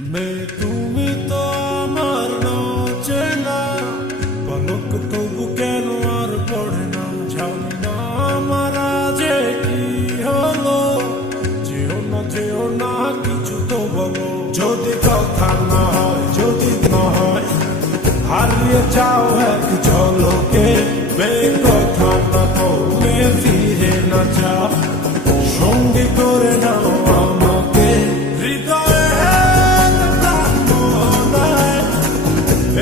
তুমি তো আমার চেনা পলক তবু কেন আর পড়ে না, জানি না আমার যে কি হলো। যেও না কিছু তো বলো, যদি কথা না হয়, যদি না হয় হারিয়ে যাও এক ঝলকে। কথা না বলে ফিরে না যাও, সঙ্গী করে নাও আমাকে। হৃদয়ে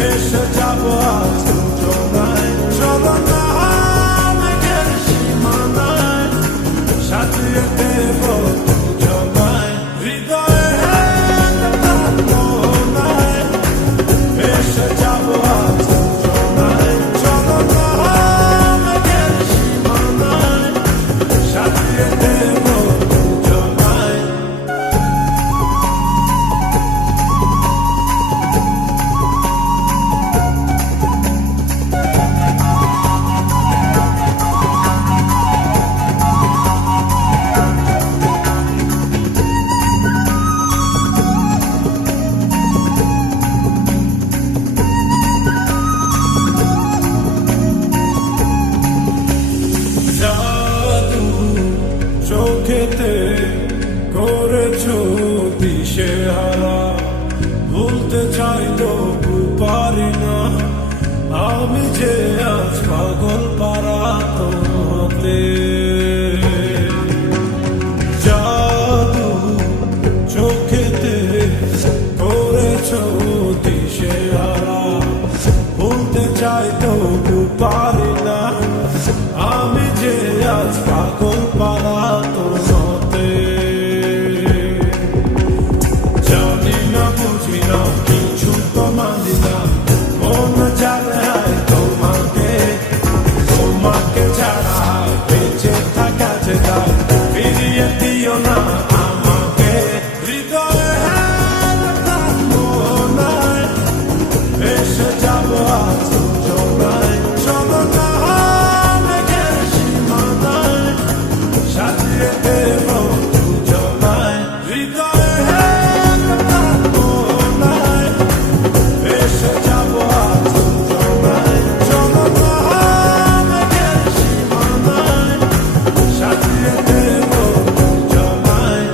এসে যাবো আজ দুজনায়, চলো না মেঘের সীমানায়, সাজিয়ে দেব দুজনায়। হৃদয়ে এসে যাবো আজ দুজনায়, চলো না মেঘের সীমানায়, সাজিয়ে দেব দুজনায়। জাদু চোখেতে করেছো দিশেহারা, ভুলতে চাই তবু পারি না, আমি যে আজ পাগল পারা তোমাতে। জাদু চোখেতে করেছো দিশেহারা, ভুলতে চাই তবু পারি না, আমি যে আজ পাগল পারা তোমাতে। জানি না বুঝি না কিছু তো মানি না, মন জানে তোমাকে, তোমাকে ছাড়া বেঁচে থাকা যায়, ফিরিয়ে দিও না আমাকে। হৃদয়ে এসে যাবো আজ দুজনায়, চলো না মেঘের সীমানায়, সাজিয়ে দেব দুজনায়। হৃদয়ে এসে যাবো আজ দুজনায়, চলো না মেঘের সীমানায়, সাজিয়ে দেব দুজনায়।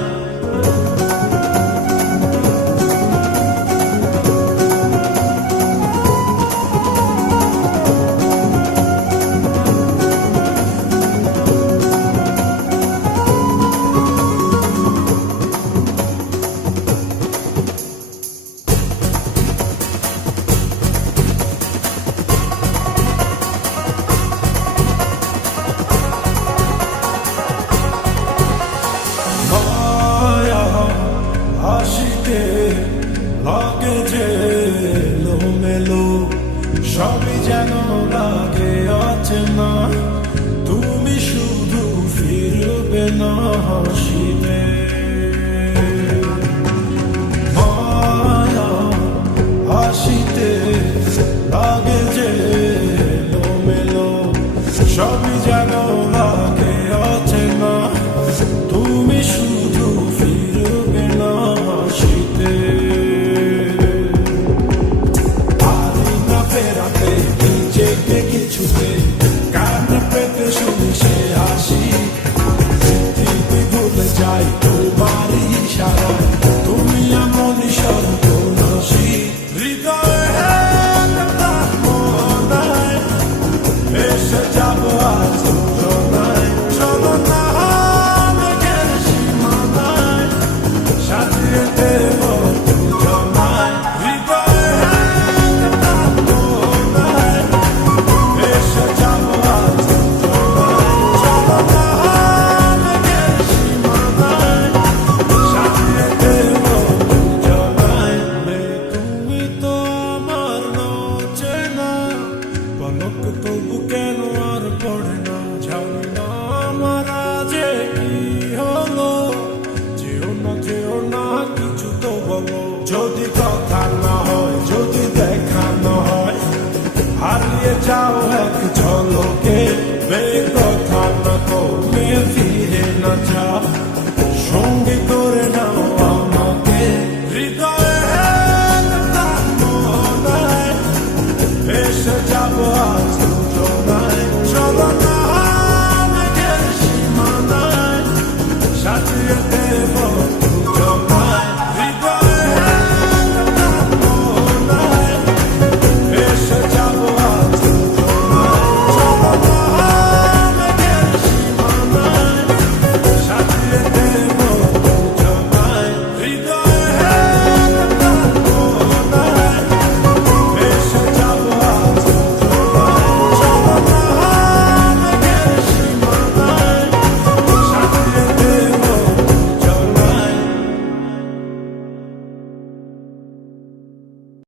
মায়া হাসিতে লাগে যে এলোমেলো, সবই যেন লাগে অচেনা, তুমি শুধু ফিরবে না হাসিতে। মায়া হাসিতে লাগে যে এলোমেলো, সবই যেন লাগে অচেনা, তুমি শুধু ফিরবে না হাসিতে। পারি না ফেরাতে নিজেকে কিছুতে, কান পেতে শুনি সে হাসি, পৃথিবী ভুলে যাই তোমার ইশারায়, তুমি এমন সর্বনাশী। হৃদয়ে এসে যাবো আজ দুজনায়, চলো না মেঘের সীমানায়, সাজিয়ে দেব দুজনায়। হৃদয়ে এসে যাবো আজ দুজনায়, চলো না মেঘের সীমানায়, সাজিয়ে দেব দুজনায়। তুমি তো আমার চেনা পলক তবু কেন আর পড়ে না, জানি না আমার যে কি হলো। যেও না কিছু তো বলো, যদি কথা না হয়, যদি দেখা না হয় হারিয়ে যাও এক ঝলকে।